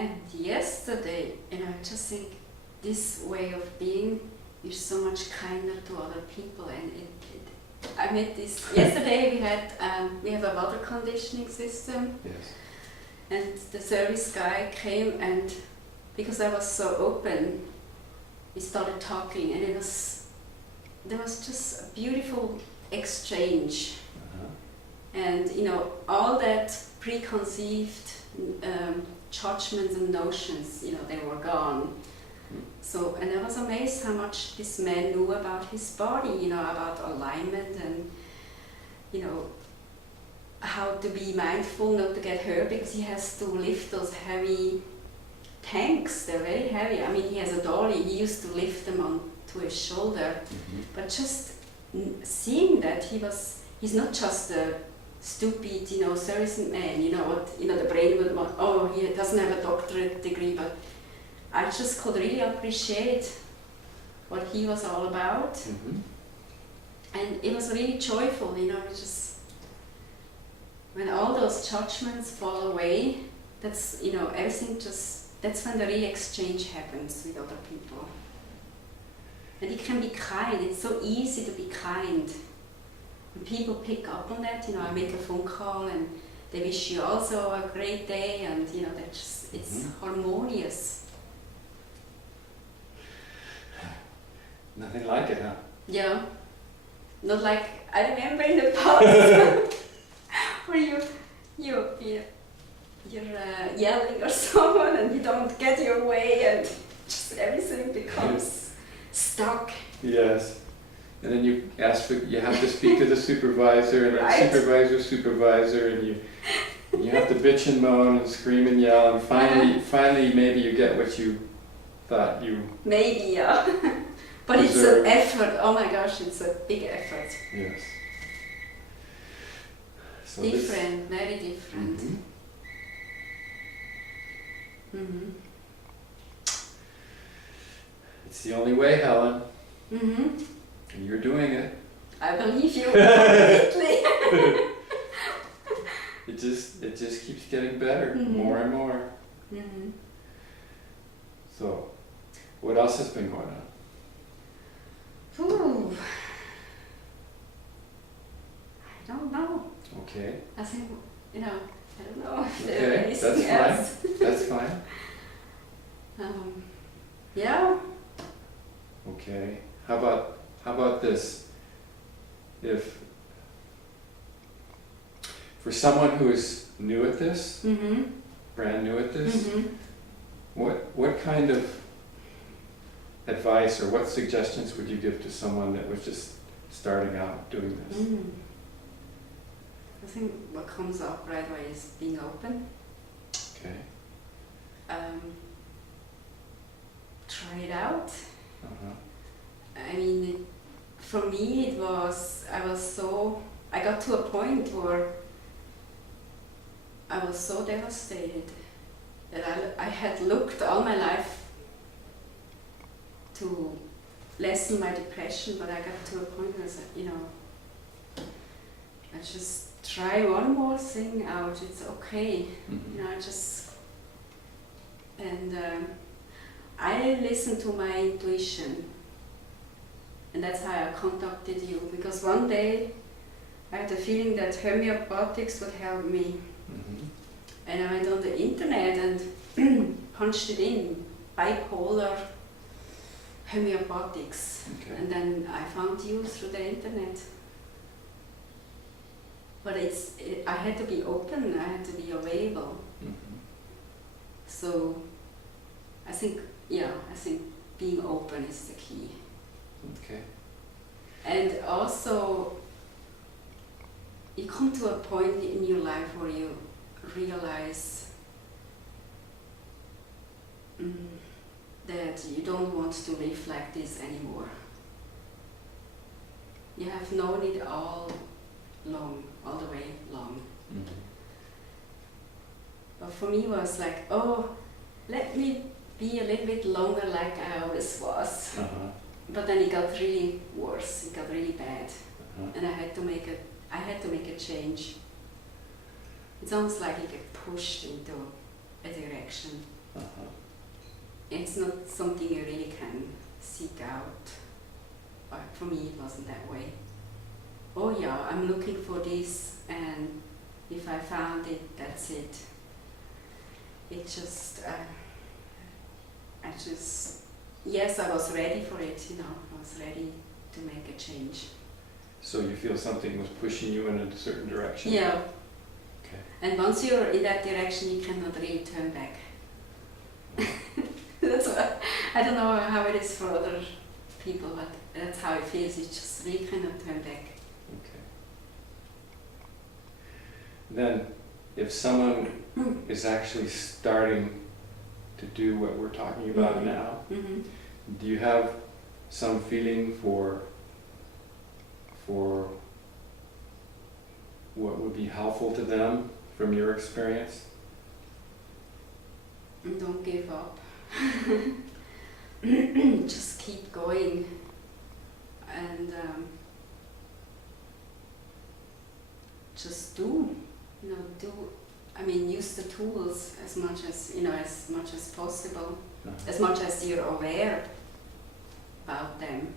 And yesterday, I just think this way of being is so much kinder to other people. And I made this yesterday. We have a water conditioning system. Yes. And the service guy came, and because I was so open, we started talking, and there was just a beautiful exchange. And all that preconceived judgments and notions, they were gone. So, and I was amazed how much this man knew about his body, about alignment and, how to be mindful not to get hurt, because he has to lift those heavy tanks. They're very heavy. I mean, he has a dolly. He used to lift them onto his shoulder. But just seeing that he's not just a stupid, service man, the brain would want, he doesn't have a doctorate degree, but I just could really appreciate what he was all about. And it was really joyful, just when all those judgments fall away, that's, everything that's when the real exchange happens with other people. And it can be kind. It's so easy to be kind. And people pick up on that. I make a phone call and they wish you also a great day, and it's harmonious. Nothing like it, huh? Yeah. Not like I remember in the past where you're yelling at someone and you don't get your way, and just everything becomes stuck. Yes. And then you have to speak to the supervisor, and right. the supervisor, and you have to bitch and moan and scream and yell, and finally maybe you get what you thought you... Maybe, yeah. But deserve. It's an effort. Oh my gosh, it's a big effort. Yes. So different, very different. It's the only way, Helen. And you're doing it. I believe you completely. It just keeps getting better, more and more. So, what else has been going on? Ooh. I don't know. Okay. I think, I don't know if Okay, there's anything else. That's fine. Yeah. Okay. How about this? If for someone who is new at this, brand new at this, what kind of advice or what suggestions would you give to someone that was just starting out doing this? I think what comes up right away is being open. Okay. Try it out. I mean, for me I got to a point where I was so devastated that I had looked all my life to lessen my depression, but I got to a point where I said, I just try one more thing out, it's okay. I listen to my intuition, and that's how I contacted you, because one day I had the feeling that homeopathics would help me. And I went on the internet and punched it in, bipolar homeopathics. Okay. And then I found you through the internet. But I had to be open, I had to be available. So I think being open is the key. Okay. And also, you come to a point in your life where you realize that you don't want to live like this anymore. You have known it all the way long. But for me it was like, let me be a little bit longer like I always was. But then it got really worse, it got really bad. And I had to make a change. It's almost like you get pushed into a direction. Uh-huh. It's not something you really can seek out. But for me, it wasn't that way. Oh yeah, I'm looking for this, and if I found it, that's it. It just, yes, I was ready for it, you know, I was ready to make a change. So you feel something was pushing you in a certain direction? Yeah. Okay. And once you're in that direction, you cannot really turn back. That's what, I don't know how it is for other people, but that's how it feels. You just really cannot turn back. Okay. Then, if someone is actually starting to do what we're talking about Mhm. now, Mm-hmm. do you have some feeling for what would be helpful to them from your experience? And don't give up. Just keep going. And just do. You know, use the tools as much as possible, Uh-huh. as much as you're aware about them.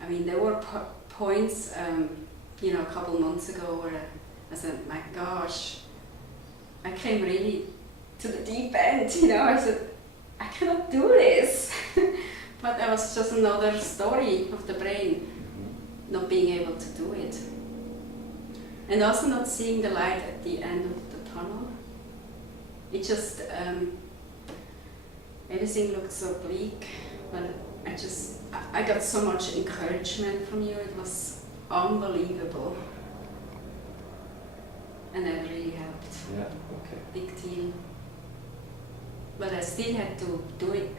I mean, there were points, a couple months ago where I said, my gosh, I came really to the deep end, I said, I cannot do this. But that was just another story of the brain, Mhm. not being able to do it. And also not seeing the light at the end of the tunnel. It just, everything looked so bleak, but I got so much encouragement from you, it was unbelievable. And that really helped, Yeah, okay. big deal. But I still had to do it,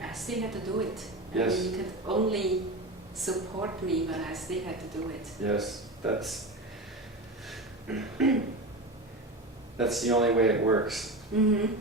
Yes. I mean, you could only support me, but I still had to do it. Yes, that's the only way it works. Mm-hmm.